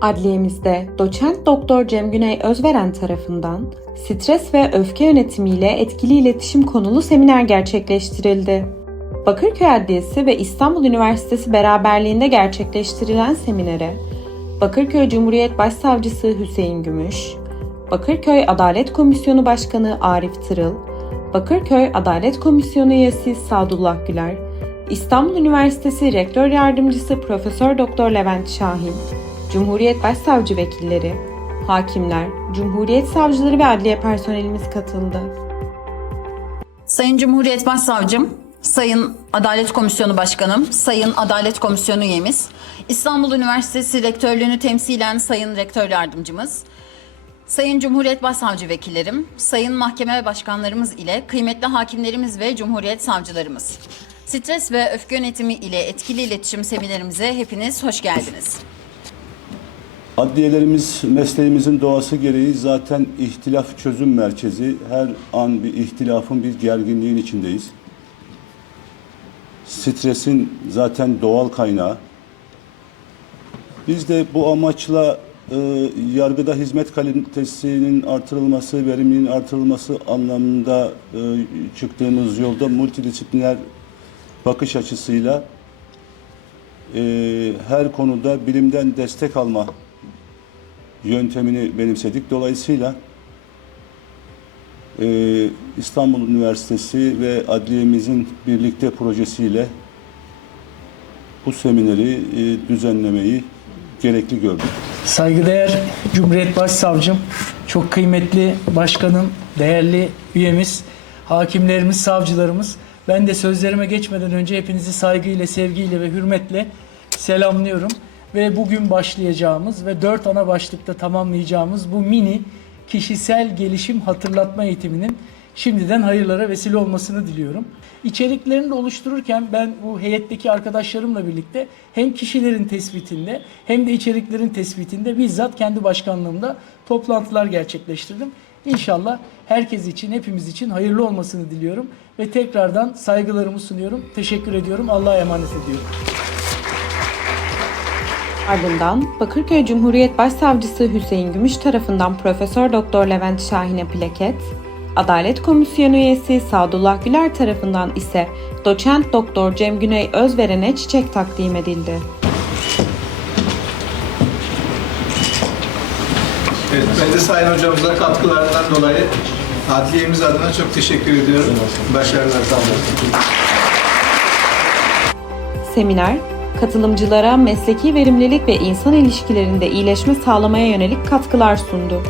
Adliyemizde doçent doktor Cem Güney Özveren tarafından stres ve öfke yönetimiyle etkili iletişim konulu seminer gerçekleştirildi. Bakırköy Adliyesi ve İstanbul Üniversitesi beraberliğinde gerçekleştirilen seminere Bakırköy Cumhuriyet Başsavcısı Hüseyin Gümüş, Bakırköy Adalet Komisyonu Başkanı Arif Tırıl, Bakırköy Adalet Komisyonu üyesi Sadullah Güler, İstanbul Üniversitesi Rektör Yardımcısı Profesör Doktor Levent Şahin, Cumhuriyet Başsavcı Vekilleri, hakimler, Cumhuriyet Savcıları ve adliye personelimiz katıldı. Sayın Cumhuriyet Başsavcım, Sayın Adalet Komisyonu Başkanım, Sayın Adalet Komisyonu üyemiz, İstanbul Üniversitesi Rektörlüğünü temsilen Sayın Rektör Yardımcımız, Sayın Cumhuriyet Başsavcı Vekillerim, Sayın Mahkeme Başkanlarımız ile kıymetli hakimlerimiz ve Cumhuriyet Savcılarımız. Stres ve öfke yönetimi ile etkili iletişim seminerimize hepiniz hoş geldiniz. Adliyelerimiz mesleğimizin doğası gereği zaten ihtilaf çözüm merkezi. Her an bir ihtilafın, bir gerginliğin içindeyiz. Stresin zaten doğal kaynağı. Biz de bu amaçla e, yargıda hizmet kalitesinin artırılması, verimliliğin artırılması anlamında e, çıktığımız yolda multidisipliner bakış açısıyla e, her konuda bilimden destek alma yöntemini benimsedik. Dolayısıyla e, İstanbul Üniversitesi ve adliyemizin birlikte projesiyle bu semineri e, düzenlemeyi gerekli gördük. Saygıdeğer Cumhuriyet Başsavcım, çok kıymetli başkanım, değerli üyemiz, hakimlerimiz, savcılarımız. Ben de sözlerime geçmeden önce hepinizi saygıyla, sevgiyle ve hürmetle selamlıyorum. Ve bugün başlayacağımız ve dört ana başlıkta tamamlayacağımız bu mini kişisel gelişim hatırlatma eğitiminin şimdiden hayırlara vesile olmasını diliyorum. İçeriklerini de oluştururken ben bu heyetteki arkadaşlarımla birlikte hem kişilerin tespitinde hem de içeriklerin tespitinde bizzat kendi başkanlığımda toplantılar gerçekleştirdim. İnşallah herkes için, hepimiz için hayırlı olmasını diliyorum ve tekrardan saygılarımı sunuyorum. Teşekkür ediyorum. Allah'a emanet ediyorum. Ardından Bakırköy Cumhuriyet Başsavcısı Hüseyin Gümüş tarafından Profesör Doktor Levent Şahin'e plaket, Adalet Komisyonu üyesi Sadullah Güler tarafından ise Doçent Doktor Cem Güney Özveren'e çiçek takdim edildi. Evet, ben de Sayın Hocamıza katkılarından dolayı adliyemiz adına çok teşekkür ediyorum. Başarılar sağlıyorum. Seminer, katılımcılara mesleki verimlilik ve insan ilişkilerinde iyileşme sağlamaya yönelik katkılar sundu.